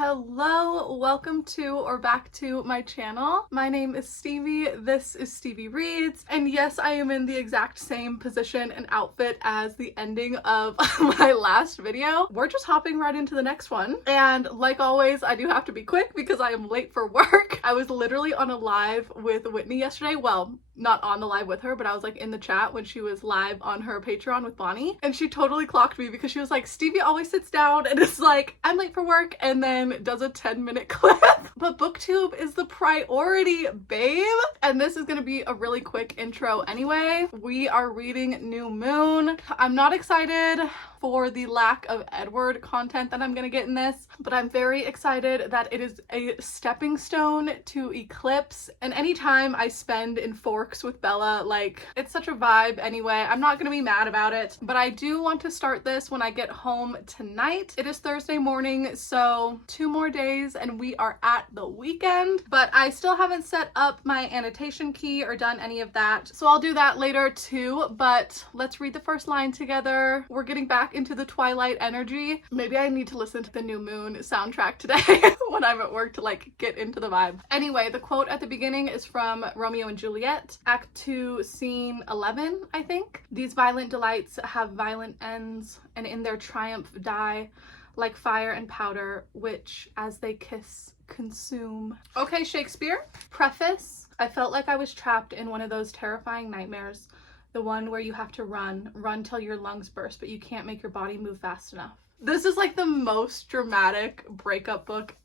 Hello, welcome to or back to my channel. My name is Stevie, this is Stevie Reads, and yes, I am in the exact same position and outfit as the ending of my last video. We're just hopping right into the next one, and like always, I do have to be quick because I am late for work. I was literally on a live with Whitney yesterday. Well, not on the live with her, but I was like in the chat when she was live on her Patreon with Bonnie, and she totally clocked me because she was like, Stevie always sits down and is like, I'm late for work, and then does a 10-minute clip. But booktube is the priority, babe. And this is gonna be a really quick intro anyway. We are reading New Moon. I'm not excited for the lack of Edward content that I'm gonna get in this, but I'm very excited that it is a stepping stone to Eclipse. And anytime I spend in Forks with Bella, like, it's such a vibe anyway. I'm not gonna be mad about it, but I do want to start this when I get home tonight. It is Thursday morning, so 2 more days and we are at the weekend, but I still haven't set up my annotation key or done any of that, so I'll do that later too. But let's read the first line together. We're getting back into the Twilight energy. Maybe I need to listen to the New Moon soundtrack today when I'm at work to like get into the vibe. Anyway, the quote at the beginning is from Romeo and Juliet, Act 2, Scene 11, I think. These violent delights have violent ends, and in their triumph die like fire and powder, which as they kiss consume. Okay, Shakespeare. Preface. I felt like I was trapped in one of those terrifying nightmares. The one where you have to run till your lungs burst, but you can't make your body move fast enough. This is like the most dramatic breakup book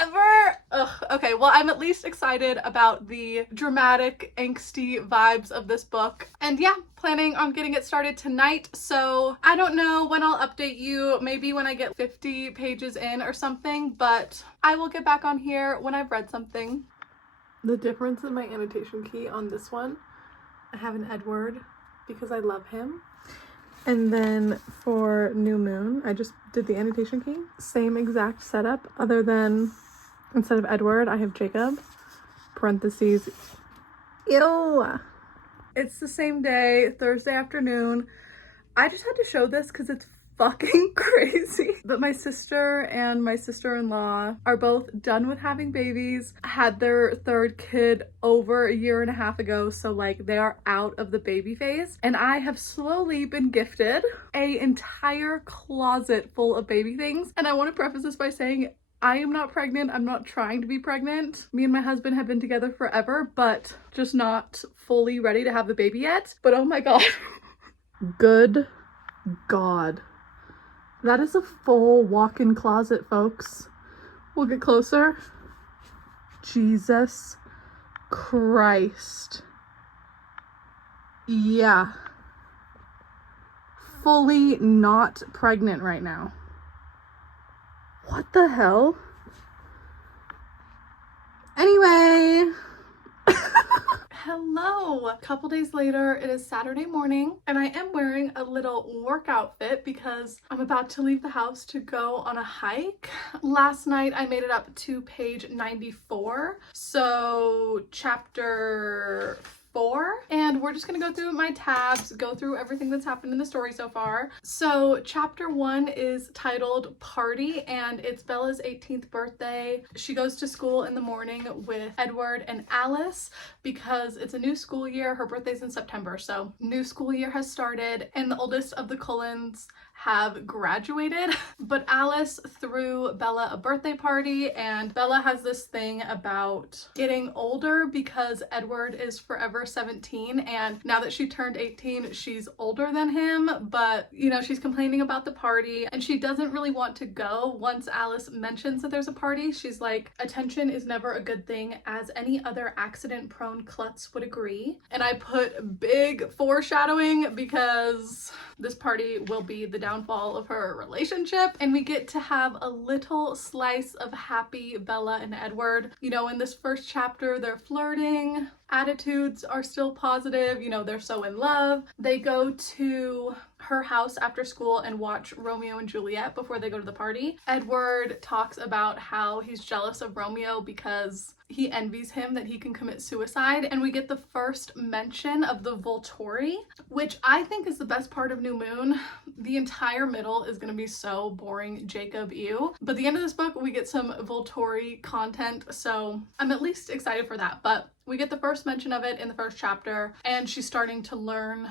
ever. Ugh. Okay, well, I'm at least excited about the dramatic, angsty vibes of this book. And yeah, planning on getting it started tonight. So I don't know when I'll update you, maybe when I get 50 pages in or something, but I will get back on here when I've read something. The difference in my annotation key on this one, I have an Edward because I love him. And then for New Moon, I just did the annotation key. Same exact setup, other than instead of Edward, I have Jacob, parentheses, ew. It's the same day, Thursday afternoon. I just had to show this because it's fucking crazy. But my sister and my sister-in-law are both done with having babies, had their third kid over 1.5 years ago, so like they are out of the baby phase, and I have slowly been gifted an entire closet full of baby things. And I want to preface this by saying I am not pregnant. I'm not trying to be pregnant. Me and my husband have been together forever, but just not fully ready to have the baby yet. But oh my god. Good god. That is a full walk-in closet, folks. We'll get closer. Jesus Christ. Yeah. Fully not pregnant right now. What the hell? Anyway. Hello. A couple days later, it is Saturday morning, and I am wearing a little work outfit because I'm about to leave the house to go on a hike. Last night, I made it up to page 94, so chapter 4, and we're just gonna go through my tabs, go through everything that's happened in the story so far. So chapter 1 is titled Party, and it's Bella's 18th birthday. She goes to school in the morning with Edward and Alice because it's a new school year. Her birthday's in September, so new school year has started, and the oldest of the Cullens have graduated. But Alice threw Bella a birthday party, and Bella has this thing about getting older because Edward is forever 17, and now that she turned 18, she's older than him. But you know, she's complaining about the party and she doesn't really want to go. Once Alice mentions that there's a party, she's like, attention is never a good thing, as any other accident-prone klutz would agree. And I put big foreshadowing because this party will be the downfall of her relationship, and we get to have a little slice of happy Bella and Edward. You know, in this first chapter, they're flirting, attitudes are still positive, you know, they're so in love. They go to her house after school and watch Romeo and Juliet before they go to the party. Edward talks about how he's jealous of Romeo because he envies him that he can commit suicide, and we get the first mention of the Volturi, which I think is the best part of New Moon. The entire middle is going to be so boring, Jacob, ew. But the end of this book, we get some Volturi content, so I'm at least excited for that. But we get the first mention of it in the first chapter, and she's starting to learn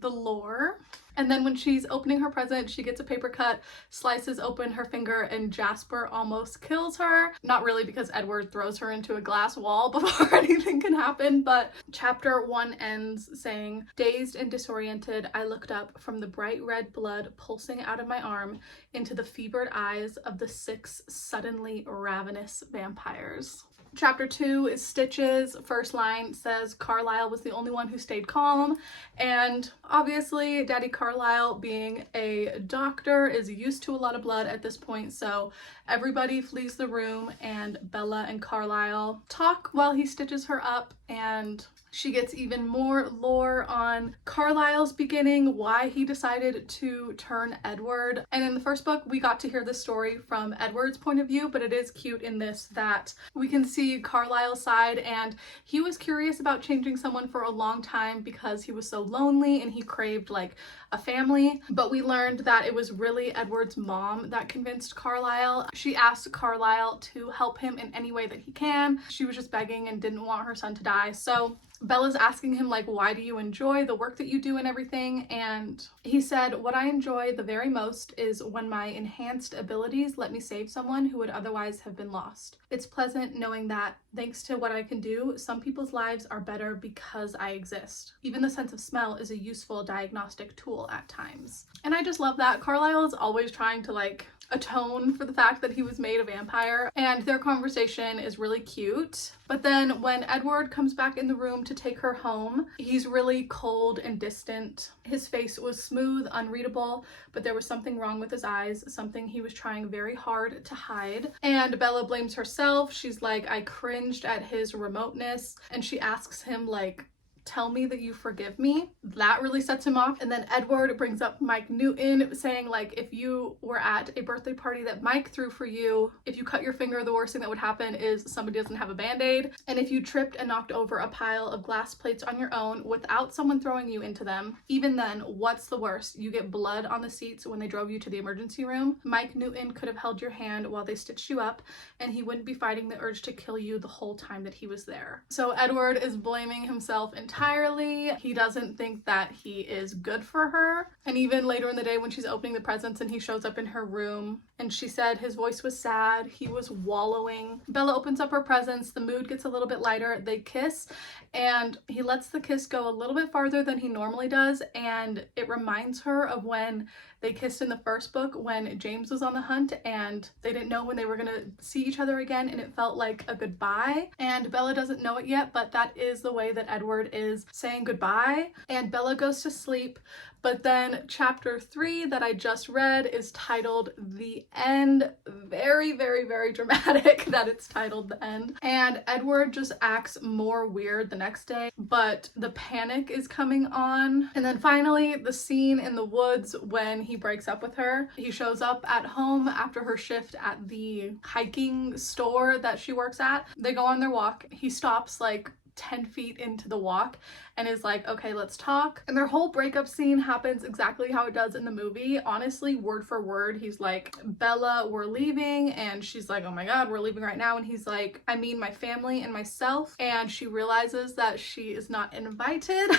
the lore. And then when she's opening her present, she gets a paper cut, slices open her finger, and Jasper almost kills her. Not really, because Edward throws her into a glass wall before anything can happen, but chapter 1 ends saying, "Dazed and disoriented, I looked up from the bright red blood pulsing out of my arm into the fevered eyes of the 6 suddenly ravenous vampires." Chapter 2 is Stitches. First line says Carlisle was the only one who stayed calm, and obviously Daddy Carlisle, being a doctor, is used to a lot of blood at this point, so everybody flees the room and Bella and Carlisle talk while he stitches her up, and she gets even more lore on Carlisle's beginning, why he decided to turn Edward. And in the first book, we got to hear the story from Edward's point of view, but it is cute in this that we can see Carlisle's side, and he was curious about changing someone for a long time because he was so lonely and he craved like a family. But we learned that it was really Edward's mom that convinced Carlisle. She asked Carlisle to help him in any way that he can. She was just begging and didn't want her son to die. So Bella's asking him, like, why do you enjoy the work that you do and everything? And he said, "What I enjoy the very most is when my enhanced abilities let me save someone who would otherwise have been lost. It's pleasant knowing that, thanks to what I can do, some people's lives are better because I exist. Even the sense of smell is a useful diagnostic tool at times." And I just love that. Carlisle is always trying to, like, atone for the fact that he was made a vampire, and their conversation is really cute. But then when Edward comes back in the room to take her home, he's really cold and distant. His face was smooth, unreadable, but there was something wrong with his eyes, something he was trying very hard to hide. And Bella blames herself. She's like, "I cringed at his remoteness," and she asks him, like, "Tell me that you forgive me." That really sets him off. And then Edward brings up Mike Newton, saying, like, if you were at a birthday party that Mike threw for you, if you cut your finger, the worst thing that would happen is somebody doesn't have a band-aid. And if you tripped and knocked over a pile of glass plates on your own without someone throwing you into them, even then, what's the worst? You get blood on the seats when they drove you to the emergency room. Mike Newton could have held your hand while they stitched you up, and he wouldn't be fighting the urge to kill you the whole time that he was there. So Edward is blaming himself entirely. He doesn't think that he is good for her. And even later in the day when she's opening the presents and he shows up in her room, and she said his voice was sad, he was wallowing. Bella opens up her presents, the mood gets a little bit lighter, they kiss, and he lets the kiss go a little bit farther than he normally does, and it reminds her of when they kissed in the first book when James was on the hunt and they didn't know when they were gonna see each other again, and it felt like a goodbye. And Bella doesn't know it yet, but that is the way that Edward is saying goodbye. And Bella goes to sleep. But then chapter 3 that I just read is titled The End. Very, very, very dramatic that it's titled The End. And Edward just acts more weird the next day, but the panic is coming on. And then finally, the scene in the woods when he breaks up with her. He shows up at home after her shift at the hiking store that she works at. They go on their walk. He stops like 10 feet into the walk and is like, "Okay, let's talk." And their whole breakup scene happens exactly how it does in the movie. Honestly, word for word, he's like, "Bella, we're leaving," and she's like, "Oh my god, we're leaving right now," and he's like, "I mean my family and myself," and she realizes that she is not invited.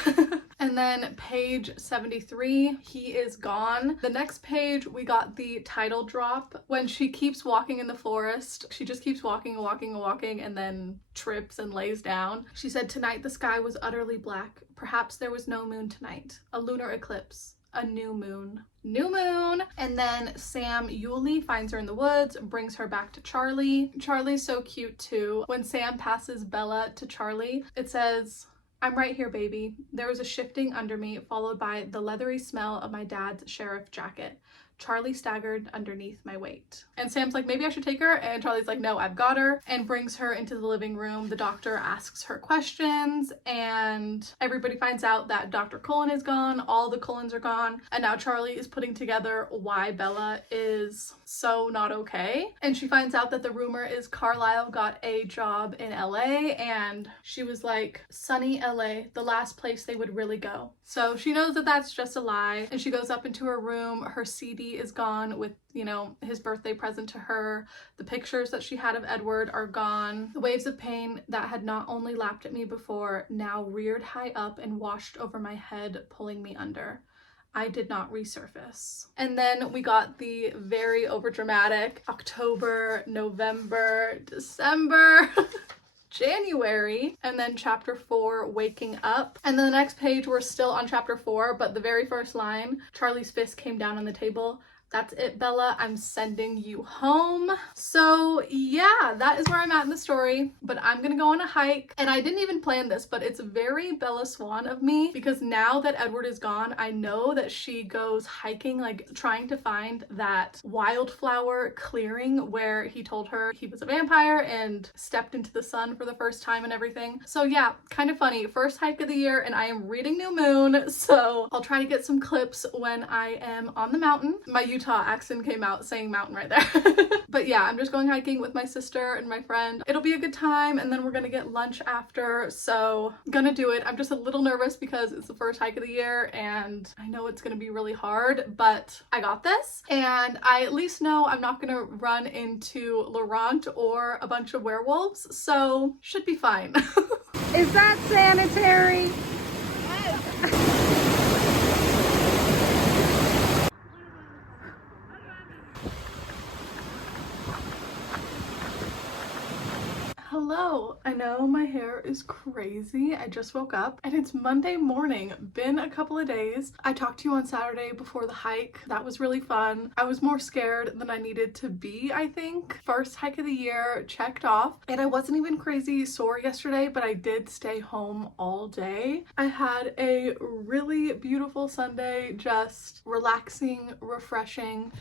And then page 73, he is gone. The next page, we got the title drop when she keeps walking in the forest. She just keeps walking and walking and walking and then trips and lays down. She said, "Tonight the sky was utterly black. Perhaps there was no moon tonight. A lunar eclipse. A new moon." New moon. And then Sam Yulee finds her in the woods, brings her back to Charlie. Charlie's so cute too. When Sam passes Bella to Charlie, it says, "I'm right here, baby." There was a shifting under me, followed by the leathery smell of my dad's sheriff jacket. Charlie staggered underneath my weight. And Sam's like, maybe I should take her. And Charlie's like, no, I've got her, and brings her into the living room. The doctor asks her questions, and everybody finds out that Dr. Cullen is gone. All the Cullens are gone. And now Charlie is putting together why Bella is so not okay. And she finds out that the rumor is Carlisle got a job in LA, and she was like, sunny LA, the last place they would really go. So she knows that that's just a lie, and she goes up into her room. Her CD is gone with, you know, his birthday present to her. The pictures that she had of Edward are gone. The waves of pain that had not only lapped at me before now reared high up and washed over my head, pulling me under. I did not resurface. And then we got the very overdramatic October, November, December, January, and then chapter 4, waking up. And then the next page, we're still on chapter 4, but the very first line, Charlie's fist came down on the table. That's it, Bella. I'm sending you home. So yeah, that is where I'm at in the story, but I'm gonna go on a hike. And I didn't even plan this, but it's very Bella Swan of me, because now that Edward is gone, I know that she goes hiking, like trying to find that wildflower clearing where he told her he was a vampire and stepped into the sun for the first time and everything. So yeah, kind of funny. First hike of the year, and I am reading New Moon, so I'll try to get some clips when I am on the mountain. My Utah accent came out saying mountain right there. But yeah, I'm just going hiking with my sister and my friend. It'll be a good time, and then we're gonna get lunch after, so I'm gonna do it. I'm just a little nervous because it's the first hike of the year, and I know it's gonna be really hard, but I got this. And I at least know I'm not gonna run into Laurent or a bunch of werewolves, so should be fine. Is that sanitary? Hello. I know my hair is crazy. I just woke up and it's Monday morning. Been a couple of days. I talked to you on Saturday before the hike. That was really fun. I was more scared than I needed to be, I think. First hike of the year checked off, and I wasn't even crazy sore yesterday, but I did stay home all day. I had a really beautiful Sunday, just relaxing, refreshing,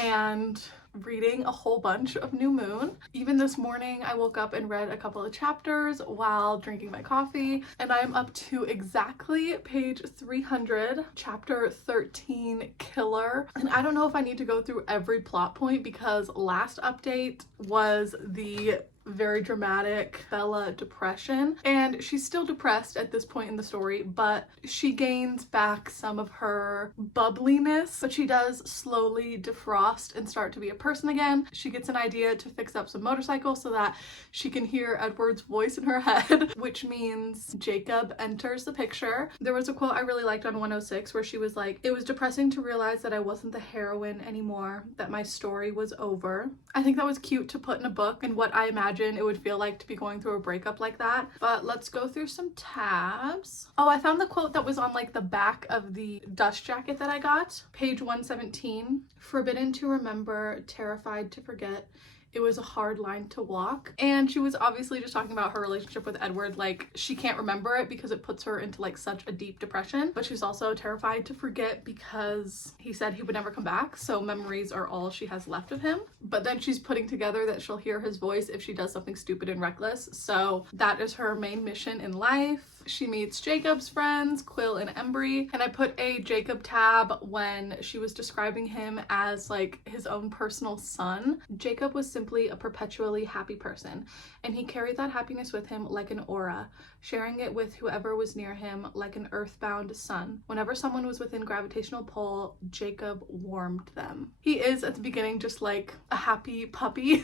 and reading a whole bunch of New Moon. Even this morning I woke up and read a couple of chapters while drinking my coffee, and I'm up to exactly page 300, chapter 13, Killer. And I don't know if I need to go through every plot point, because last update was the very dramatic Bella depression, and she's still depressed at this point in the story, but she gains back some of her bubbliness, but she does slowly defrost and start to be a person again. She gets an idea to fix up some motorcycles so that she can hear Edward's voice in her head, which means Jacob enters the picture. There was a quote I really liked on 106 where she was like, "It was depressing to realize that I wasn't the heroine anymore, that my story was over." I think that was cute to put in a book, and what I imagine it would feel like to be going through a breakup like that. But let's go through some tabs. Oh, I found the quote that was on like the back of the dust jacket that I got. Page 117. Forbidden to remember, terrified to forget. It was a hard line to walk. And she was obviously just talking about her relationship with Edward. Like, she can't remember it because it puts her into like such a deep depression, but she's also terrified to forget because he said he would never come back, so memories are all she has left of him. But then she's putting together that she'll hear his voice if she does something stupid and reckless, so that is her main mission in life. She meets Jacob's friends, Quill and Embry, and I put a Jacob tab when she was describing him as like his own personal son. Jacob was simply a perpetually happy person, and he carried that happiness with him like an aura, sharing it with whoever was near him like an earthbound sun. Whenever someone was within gravitational pull, Jacob warmed them. He is at the beginning just like a happy puppy.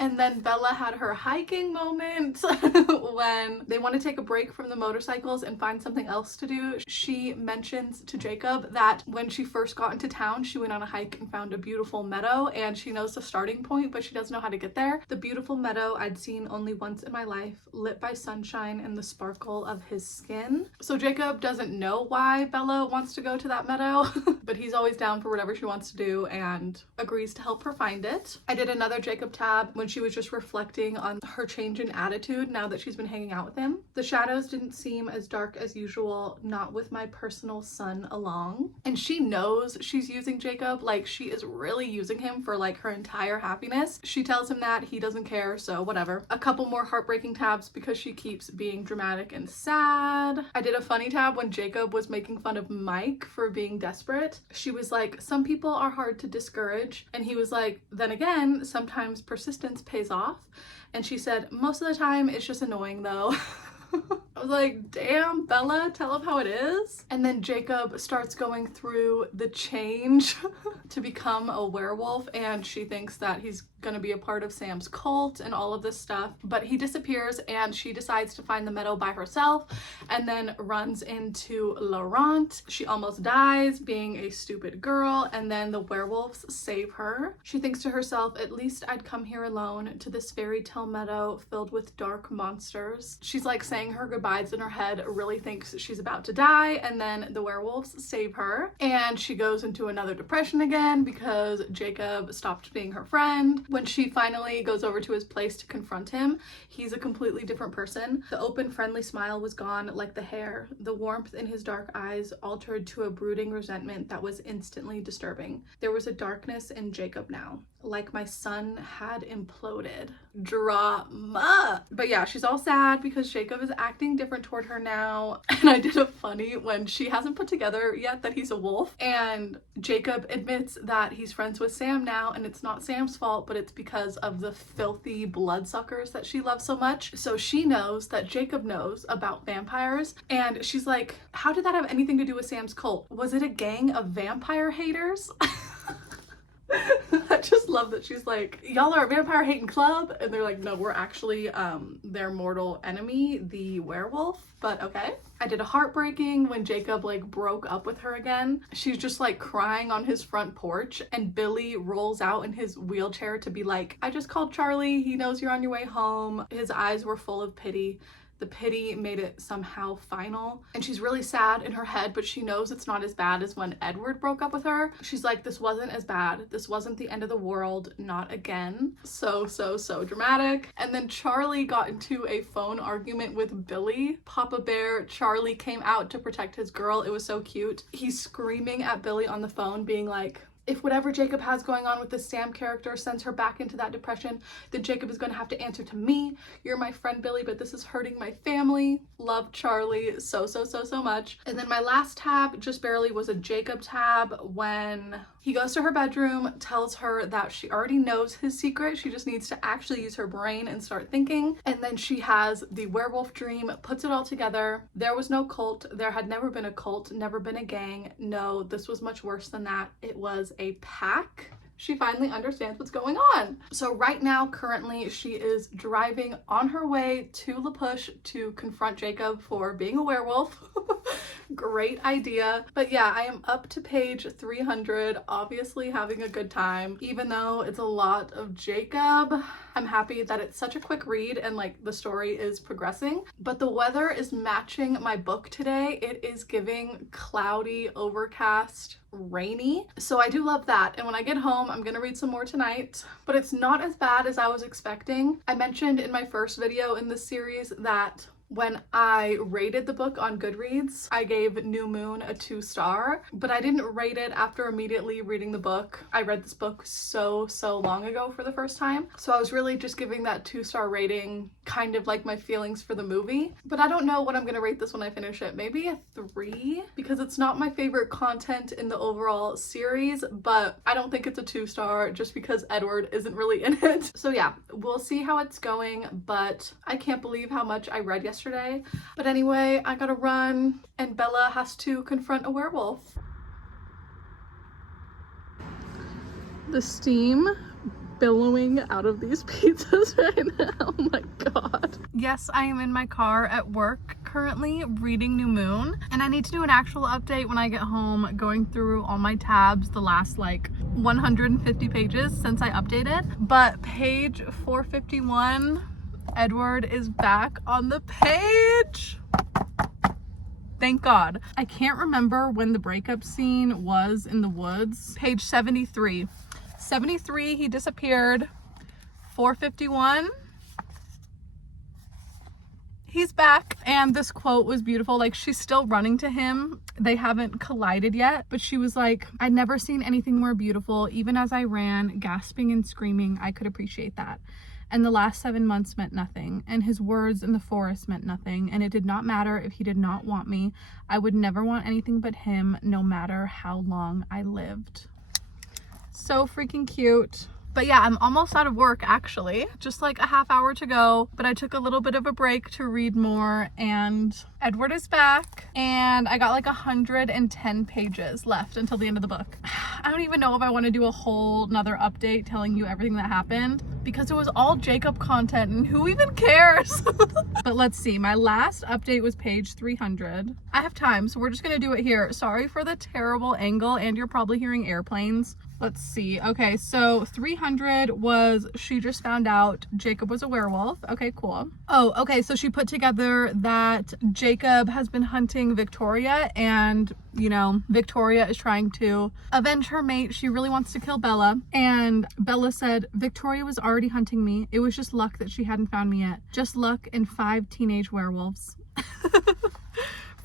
And then Bella had her hiking moment when they want to take a break from the motorcycles and find something else to do. She mentions to Jacob that when she first got into town, she went on a hike and found a beautiful meadow, and she knows the starting point, but she doesn't know how to get there. The beautiful meadow I'd seen only once in my life, lit by sunshine and the sparkle of his skin. So Jacob doesn't know why Bella wants to go to that meadow, but he's always down for whatever she wants to do and agrees to help her find it. I did another Jacob tab when she was just reflecting on her change in attitude now that she's been hanging out with him. The shadows didn't seem seem as dark as usual, not with my personal sun along. And she knows she's using Jacob, like she is really using him for like her entire happiness. She tells him that, he doesn't care, so whatever. A couple more heartbreaking tabs because she keeps being dramatic and sad. I did a funny tab when Jacob was making fun of Mike for being desperate. She was like, some people are hard to discourage. And he was like, then again, sometimes persistence pays off. And she said, most of the time it's just annoying though. I was like, damn, Bella, tell him how it is. And then Jacob starts going through the change to become a werewolf, and she thinks that he's gonna be a part of Sam's cult and all of this stuff, but he disappears and she decides to find the meadow by herself and then runs into Laurent. She almost dies being a stupid girl, and then the werewolves save her. She thinks to herself, at least I'd come here alone to this fairy tale meadow filled with dark monsters. She's like saying her goodbyes in her head, really thinks she's about to die, and then the werewolves save her, and she goes into another depression again because Jacob stopped being her friend. When she finally goes over to his place to confront him, he's a completely different person. The open, friendly smile was gone like the hair. The warmth in his dark eyes altered to a brooding resentment that was instantly disturbing. There was a darkness in Jacob now, like my sun had imploded. Drama! But yeah, she's all sad because Jacob is acting different toward her now. And I did a funny when she hasn't put together yet that he's a wolf, and Jacob admits that he's friends with Sam now, and it's not Sam's fault, but it's because of the filthy bloodsuckers that she loves so much. So she knows that Jacob knows about vampires, and she's like, how did that have anything to do with Sam's cult? Was it a gang of vampire haters? I just love that she's like, y'all are a vampire hating club, and they're like, no, we're actually their mortal enemy, the werewolf. But okay. I did a heartbreaking when Jacob like broke up with her again. She's just like crying on his front porch, and Billy rolls out in his wheelchair to be like, I just called Charlie, he knows you're on your way home. His eyes were full of pity. The pity made it somehow final, and she's really sad in her head, but she knows it's not as bad as when Edward broke up with her. She's like, this wasn't as bad. This wasn't the end of the world. Not again. So dramatic. And then Charlie got into a phone argument with Billy. Papa Bear, Charlie came out to protect his girl. It was so cute. He's screaming at Billy on the phone, being like, if whatever Jacob has going on with the Sam character sends her back into that depression, then Jacob is going to have to answer to me. You're my friend, Billy, but this is hurting my family. Love Charlie so much. And then my last tab, just barely, was a Jacob tab when he goes to her bedroom, tells her that she already knows his secret. She just needs to actually use her brain and start thinking. And then she has the werewolf dream, puts it all together. There was no cult. There had never been a cult, never been a gang. No, this was much worse than that. It was a pack. She finally understands what's going on. So right now, currently, she is driving on her way to La Push to confront Jacob for being a werewolf. Great idea. But yeah, I am up to page 300, obviously having a good time. Even though it's a lot of Jacob, I'm happy that it's such a quick read and like the story is progressing. But the weather is matching my book today. It is giving cloudy, overcast, rainy. So I do love that. And when I get home, I'm gonna read some more tonight, but it's not as bad as I was expecting. I mentioned in my first video in this series that when I rated the book on Goodreads, I gave New Moon a 2-star, but I didn't rate it after immediately reading the book. I read this book so long ago for the first time, so I was really just giving that 2-star rating kind of like my feelings for the movie. But I don't know what I'm gonna rate this when I finish it. Maybe a 3, because it's not my favorite content in the overall series, but I don't think it's a 2-star just because Edward isn't really in it. So yeah, we'll see how it's going, but I can't believe how much I read yesterday. But anyway, I gotta run, and Bella has to confront a werewolf. The steam billowing out of these pizzas right now. Oh my god. Yes, I am in my car at work currently reading New Moon, and I need to do an actual update when I get home, going through all my tabs, the last like 150 pages since I updated. But page 451, Edward is back on the page. Thank God. I can't remember when the breakup scene was in the woods. Page 73. 73, he disappeared. 451, He's back, and this quote was beautiful. Like, she's still running to him. They haven't collided yet, but she was like, I'd never seen anything more beautiful. Even as I ran, gasping and screaming, I could appreciate that. And the last 7 months meant nothing, and his words in the forest meant nothing, and it did not matter if he did not want me. I would never want anything but him, no matter how long I lived. So freaking cute. But yeah, I'm almost out of work actually. Just like a half hour to go, but I took a little bit of a break to read more, and Edward is back, and I got like 110 pages left until the end of the book. I don't even know if I want to do a whole nother update telling you everything that happened, because it was all Jacob content and who even cares? But let's see, my last update was page 300. I have time, so we're just gonna do it here. Sorry for the terrible angle, and you're probably hearing airplanes. Let's see. Okay, so 300 was she just found out Jacob was a werewolf. Okay, cool. Oh, okay, so she put together that Jacob has been hunting Victoria, and you know, Victoria is trying to avenge her mate. She really wants to kill Bella, and Bella said, Victoria was already hunting me. It was just luck that she hadn't found me yet. Just luck and 5 teenage werewolves.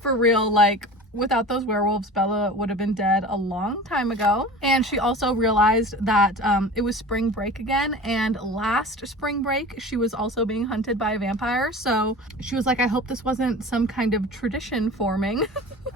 For real, like, without those werewolves, Bella would have been dead a long time ago. And she also realized that it was spring break again, and last spring break she was also being hunted by a vampire. So she was like, I hope this wasn't some kind of tradition forming.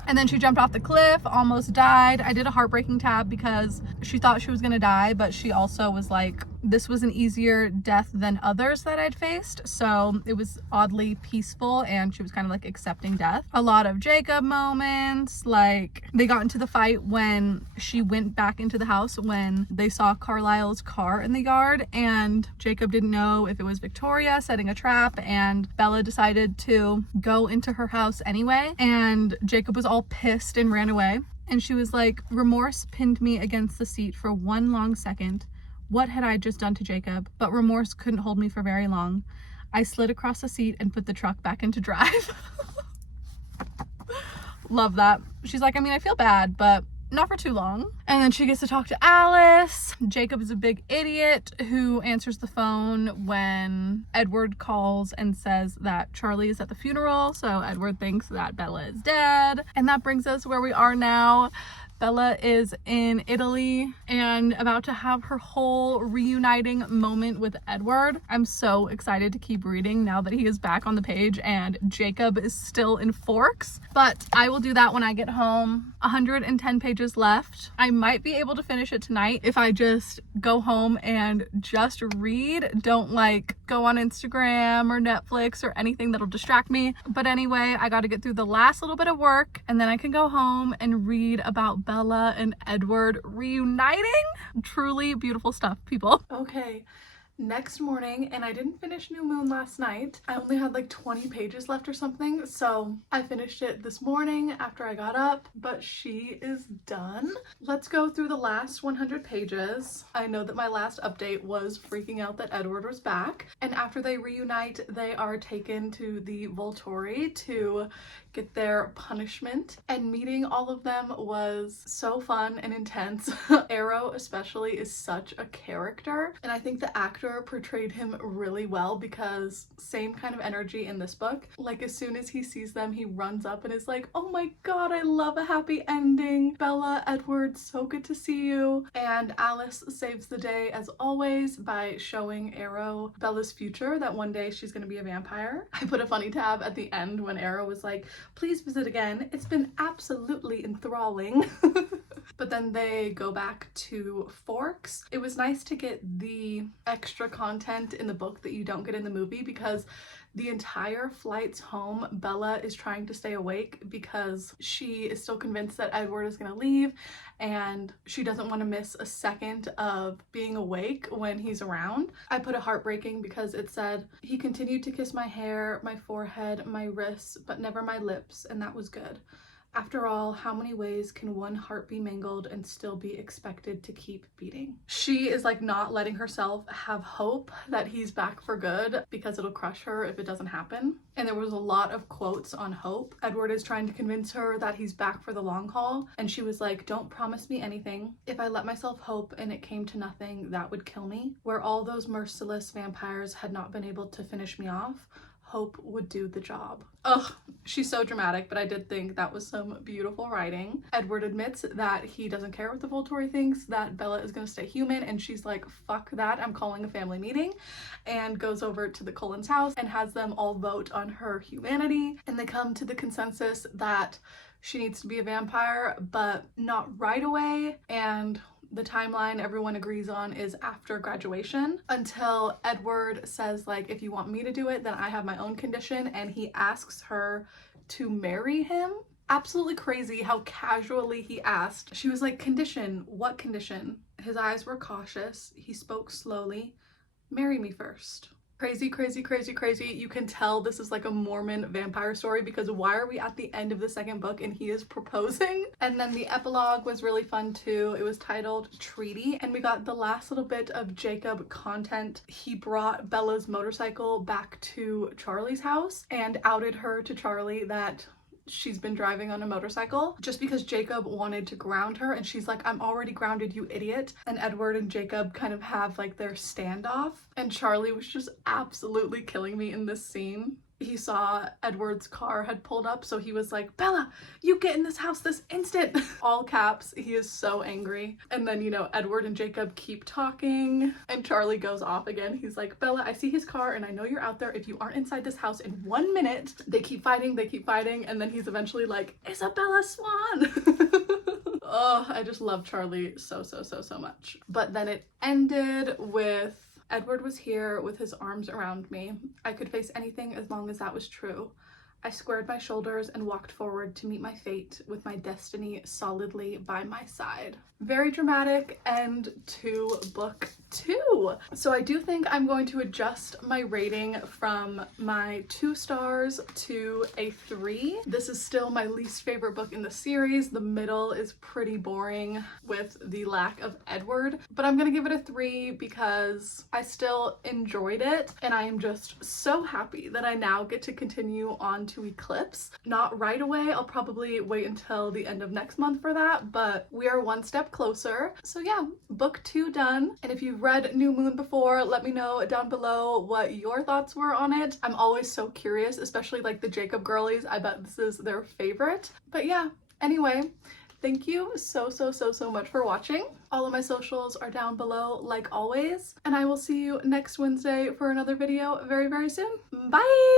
And then she jumped off the cliff, almost died. I did a heartbreaking tab because she thought she was gonna die, but she also was like, this was an easier death than others that I'd faced, so it was oddly peaceful, and she was kind of like accepting death. A lot of Jacob moments, like they got into the fight when she went back into the house when they saw Carlisle's car in the yard, and Jacob didn't know if it was Victoria setting a trap, and Bella decided to go into her house anyway, and Jacob was all pissed and ran away. And she was like, remorse pinned me against the seat for one long second. What had I just done to Jacob? But remorse couldn't hold me for very long. I slid across the seat and put the truck back into drive. Love that. She's like, I mean, I feel bad, but not for too long. And then she gets to talk to Alice. Jacob is a big idiot who answers the phone when Edward calls and says that Charlie is at the funeral. So Edward thinks that Bella is dead. And that brings us where we are now. Bella is in Italy and about to have her whole reuniting moment with Edward. I'm so excited to keep reading now that he is back on the page and Jacob is still in Forks. But I will do that when I get home. 110 pages left. I might be able to finish it tonight if I just go home and just read. Don't like go on Instagram or Netflix or anything that'll distract me. But anyway, I got to get through the last little bit of work and then I can go home and read about Bella and Edward reuniting. Truly beautiful stuff, people. Okay, next morning, and I didn't finish New Moon last night. I only had like 20 pages left or something, so I finished it this morning after I got up, but she is done. Let's go through the last 100 pages. I know that my last update was freaking out that Edward was back, and after they reunite, they are taken to the Volturi to get their punishment, and meeting all of them was so fun and intense. Arrow especially is such a character, and I think the actor portrayed him really well because same kind of energy in this book. Like as soon as he sees them, he runs up and is like, oh my god, I love a happy ending. Bella, Edward, so good to see you. And Alice saves the day as always by showing Arrow Bella's future, that one day she's gonna be a vampire. I put a funny tab at the end when Arrow was like, please visit again. It's been absolutely enthralling. But then they go back to Forks. It was nice to get the extra content in the book that you don't get in the movie, because the entire flights home, Bella is trying to stay awake because she is still convinced that Edward is going to leave, and she doesn't want to miss a second of being awake when he's around. I put a heartbreaking because it said, he continued to kiss my hair, my forehead, my wrists, but never my lips, and that was good. After all, how many ways can one heart be mangled and still be expected to keep beating? She is like not letting herself have hope that he's back for good because it'll crush her if it doesn't happen. And there was a lot of quotes on hope. Edward is trying to convince her that he's back for the long haul, and she was like, don't promise me anything. If I let myself hope and it came to nothing, that would kill me. Where all those merciless vampires had not been able to finish me off, Hope would do the job. Ugh, she's so dramatic, but I did think that was some beautiful writing. Edward admits that he doesn't care what the Volturi thinks, that Bella is gonna stay human, and she's like, fuck that, I'm calling a family meeting, and goes over to the Cullens' house and has them all vote on her humanity, and they come to the consensus that she needs to be a vampire, but not right away, and the timeline everyone agrees on is after graduation, until Edward says, like, if you want me to do it, then I have my own condition, and he asks her to marry him. Absolutely crazy how casually he asked. She was like, condition? What condition? His eyes were cautious. He spoke slowly. Marry me first. Crazy, crazy, crazy, crazy. You can tell this is like a Mormon vampire story, because why are we at the end of the second book and he is proposing? And then the epilogue was really fun too. It was titled Treaty, and we got the last little bit of Jacob content. He brought Bella's motorcycle back to Charlie's house and outed her to Charlie that she's been driving on a motorcycle, just because Jacob wanted to ground her, and she's like, I'm already grounded, you idiot. And Edward and Jacob kind of have like their standoff, and Charlie was just absolutely killing me in this scene. He saw Edward's car had pulled up, so he was like, Bella, you get in this house this instant. All caps. He is so angry. And then, you know, Edward and Jacob keep talking, and Charlie goes off again. He's like, Bella, I see his car and I know you're out there. If you aren't inside this house in 1 minute. They keep fighting, and then he's eventually like, Isabella Swan. Oh, I just love Charlie so much. But then it ended with Edward was here with his arms around me. I could face anything as long as that was true. I squared my shoulders and walked forward to meet my fate with my destiny solidly by my side. Very dramatic end to book 2. So I do think I'm going to adjust my rating from my 2 stars to a 3. This is still my least favorite book in the series. The middle is pretty boring with the lack of Edward, but I'm gonna give it a 3 because I still enjoyed it, and I am just so happy that I now get to continue on to Eclipse. Not right away, I'll probably wait until the end of next month for that, but we are one step closer. So yeah, book 2 done. And if you've read New Moon before, let me know down below what your thoughts were on it. I'm always so curious, especially like the Jacob girlies. I bet this is their favorite. But yeah, anyway, thank you so much for watching. All of my socials are down below like always, and I will see you next Wednesday for another video very soon. Bye!